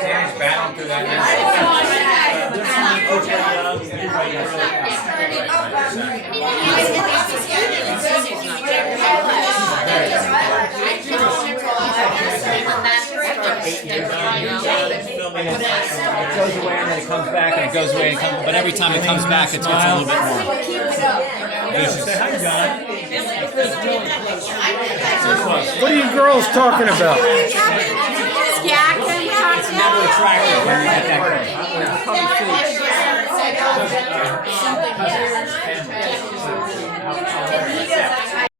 Dan's battling through that. It goes away and then it comes back and it goes away and comes, but every time it comes back it gets a little bit more. What are you girls talking about? It's never attractive when you get that close.